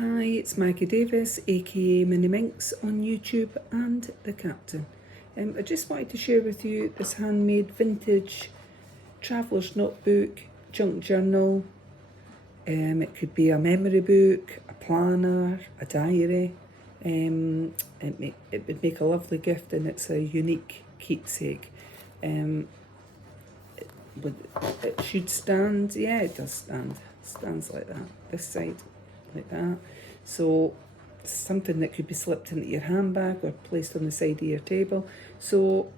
Hi, it's Maggie Davis, aka Mini Minx on YouTube and the Captain. I just wanted to share with you this handmade vintage traveller's notebook, junk journal. It could be a memory book, a planner, a diary. It would make a lovely gift, and it's a unique keepsake. It should stand, yeah, it does stand. It stands like that, this side like that. So something that could be slipped into your handbag or placed on the side of your table. So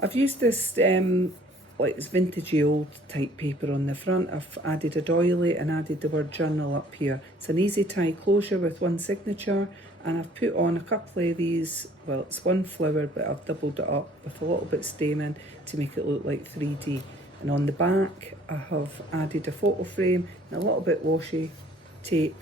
I've used this like this vintagey old type paper on the front. I've added a doily and added the word journal up here. It's an easy tie closure with one signature, and I've put on a couple of these, well, it's one flower, but I've doubled it up with a little bit stamen to make it look like 3D. And on the back I have added a photo frame and a little bit washi tape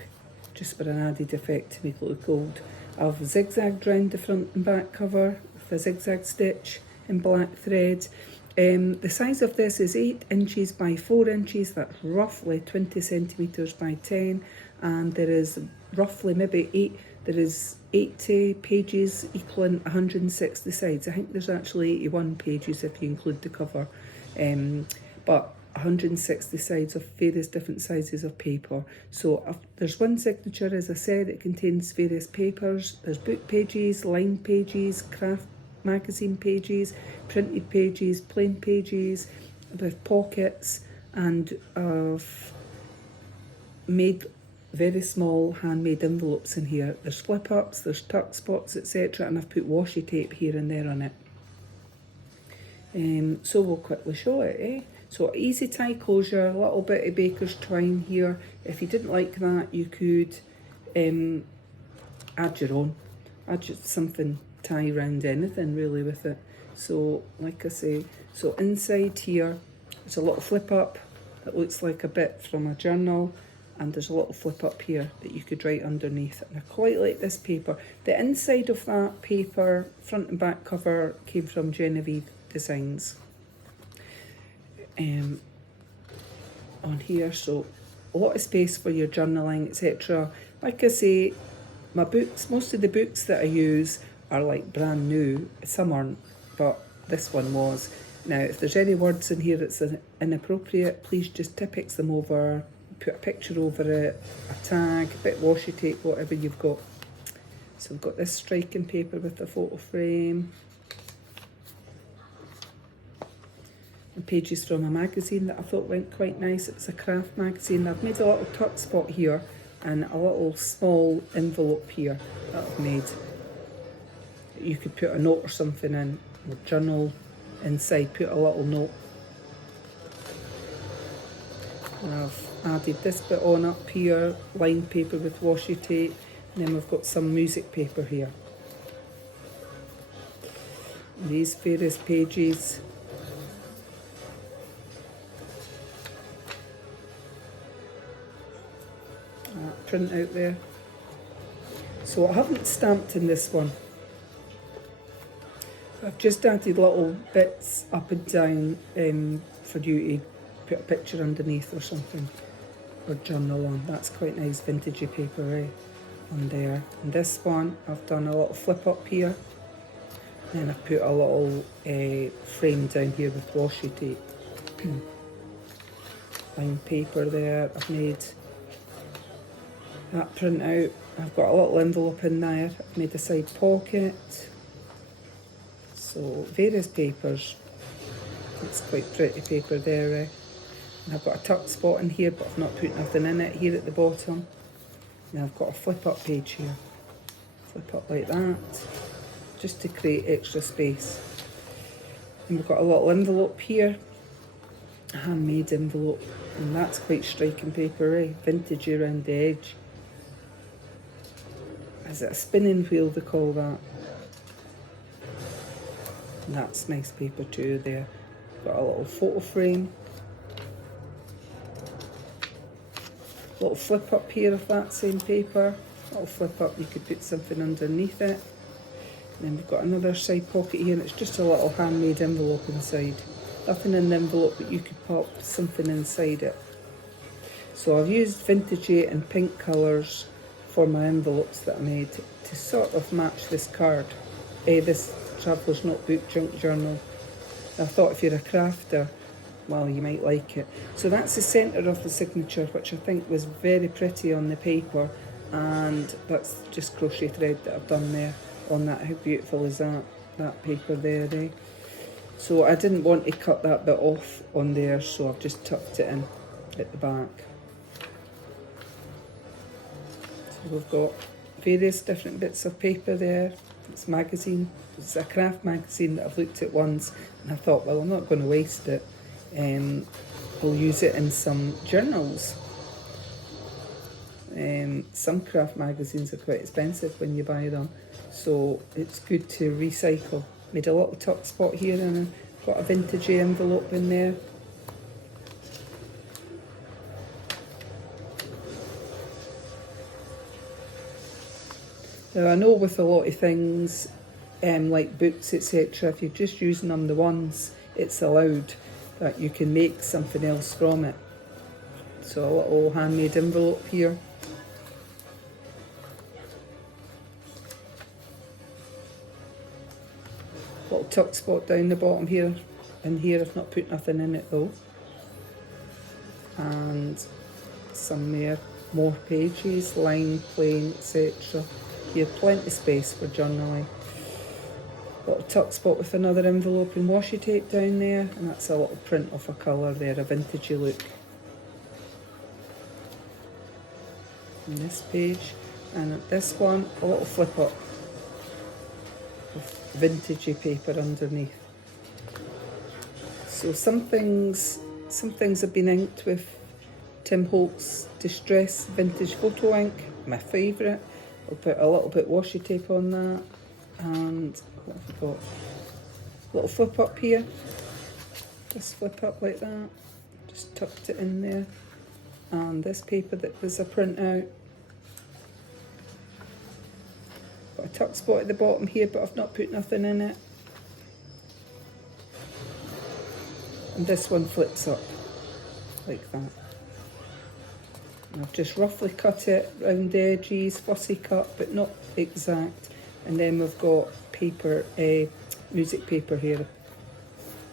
just for an added effect to make it look old. I've zigzagged round the front and back cover with a zigzag stitch in black thread. The size of this is 8 inches by 4 inches, that's roughly 20 centimetres by 10, and there is roughly there is 80 pages equaling 160 sides. I think there's actually 81 pages if you include the cover, but 160 sides of various different sizes of paper. So there's one signature, as I said. It contains various papers. There's book pages, line pages, craft magazine pages, printed pages, plain pages with pockets, and I've made very small handmade envelopes in here. There's flip ups, there's tuck spots, etc., and I've put washi tape here and there on it. So we'll quickly show it, eh? So easy tie closure, a little bit of baker's twine here. If you didn't like that, you could add your own. Add just something, tie around anything really with it. So like I say, so inside here, there's a little flip up that looks like a bit from a journal, and there's a little flip up here that you could write underneath. And I quite like this paper. The inside of that paper, front and back cover, came from Genevieve Designs. On here, so a lot of space for your journaling, etc. Like I say, my books, most of the books that I use are like brand new. Some aren't, but this one was. Now, if there's any words in here that's inappropriate, please just Tipp-Ex them over, put a picture over it, a tag, a bit of washi tape, whatever you've got. So I've got this striking paper with the photo frame. And pages from a magazine that I thought went quite nice. It was a craft magazine. I've made a little tuck spot here and a little small envelope here that I've made. You could put a note or something in, or journal inside, put a little note. And I've added this bit on up here, lined paper with washi tape, and then we've got some music paper here. And these various pages. Print out there. So I haven't stamped in this one. I've just added little bits up and down for you to put a picture underneath or something, or journal on. That's quite nice vintagey paper on there. And this one, I've done a little flip up here, and then I've put a little frame down here with washi tape. Line paper there. I've made that print out. I've got a little envelope in there. I've made a side pocket. So various papers. It's quite pretty paper there. And I've got a tuck spot in here, but I've not put nothing in it here at the bottom. And I've got a flip up page here. Flip up like that, just to create extra space. And we've got a little envelope here, a handmade envelope, and that's quite striking paper, vintagey around the edge. Is it a spinning wheel they call that? And that's nice paper too there. Got a little photo frame. Little flip up here of that same paper. Little flip up, you could put something underneath it. And then we've got another side pocket here, and it's just a little handmade envelope inside. Nothing in the envelope, but you could pop something inside it. So I've used vintagey and pink colours for my envelopes that I made to sort of match this card, this Traveller's Notebook Junk Journal. I thought if you're a crafter, well, you might like it. So that's the centre of the signature, which I think was very pretty on the paper, and that's just crochet thread that I've done there on that. How beautiful is that paper there, eh? So I didn't want to cut that bit off on there, so I've just tucked it in at the back. So we've got various different bits of paper there. It's a magazine. It's a craft magazine that I've looked at once, and I thought, well, I'm not going to waste it. I'll use it in some journals. Some craft magazines are quite expensive when you buy them, so it's good to recycle. Made a little tuck spot here, and I've got a vintagey envelope in there. Now I know with a lot of things, like books, etc., if you're just using them the once, it's allowed that you can make something else from it. So a little handmade envelope here. Little tuck spot down the bottom here. In here I've not put nothing in it though. And some more pages, line, plain, etc. You have plenty of space for journaling. Little tuck spot with another envelope and washi tape down there, and that's a little print of a colour there, a vintagey look. And this page, and at this one, a little flip up with vintagey paper underneath. So some things have been inked with Tim Holtz Distress Vintage Photo Ink, my favourite. I'll put a little bit washi tape on that, and what have we got? Little flip up here. Just flip up like that. Just tucked it in there. And this paper that was a print out. Got a tuck spot at the bottom here, but I've not put nothing in it. And this one flips up like that. And I've just roughly cut it round the edges, fussy cut, but not exact. And then we've got paper, music paper here.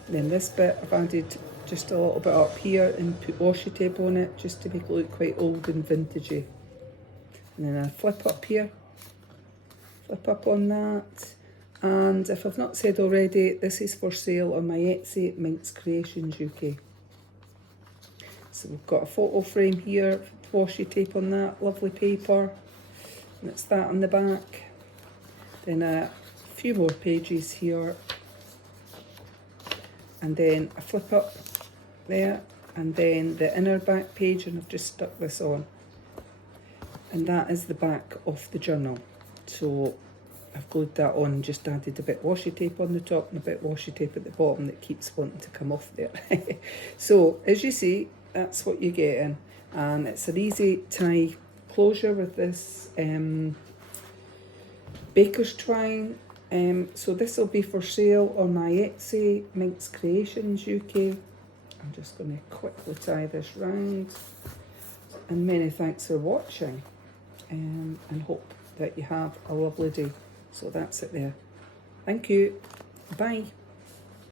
And then this bit I've added just a little bit up here and put washi tape on it just to make it look quite old and vintagey. And then I flip up here, flip up on that. And if I've not said already, this is for sale on my Etsy, MinxCreationsUK. So we've got a photo frame here, washi tape on that, lovely paper. And it's that on the back. Then a few more pages here. And then a flip up there. And then the inner back page, and I've just stuck this on. And that is the back of the journal. So I've glued that on and just added a bit washi tape on the top and a bit washi tape at the bottom that keeps wanting to come off there. So as you see, that's what you're getting. And it's an easy tie closure with this baker's twine. So this will be for sale on my Etsy, MinxCreationsUK. I'm just going to quickly tie this round. And many thanks for watching. And hope that you have a lovely day. So that's it there. Thank you. Bye.